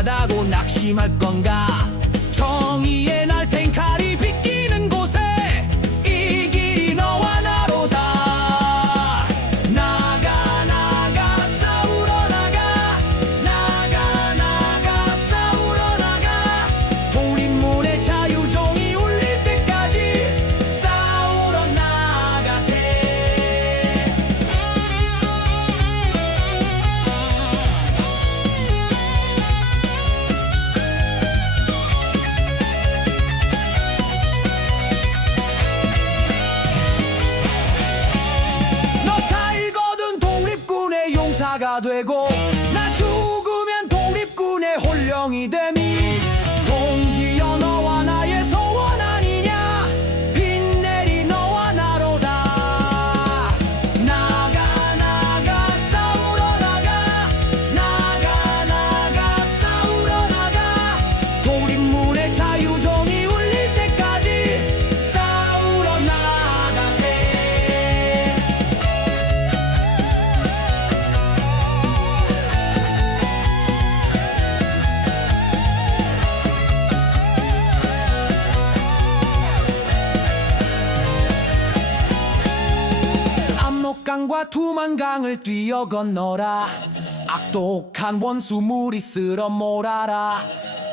바다고 낙심할 건가? 정의 되고 나 죽으면 독립군의 혼령이 되니 강과 두만 강을 뛰어 건너라. 악독한 원수 무리 쓸어 몰아라.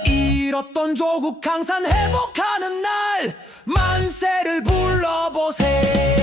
잃었던 조국 강산 회복하는 날 만세를 불러보세.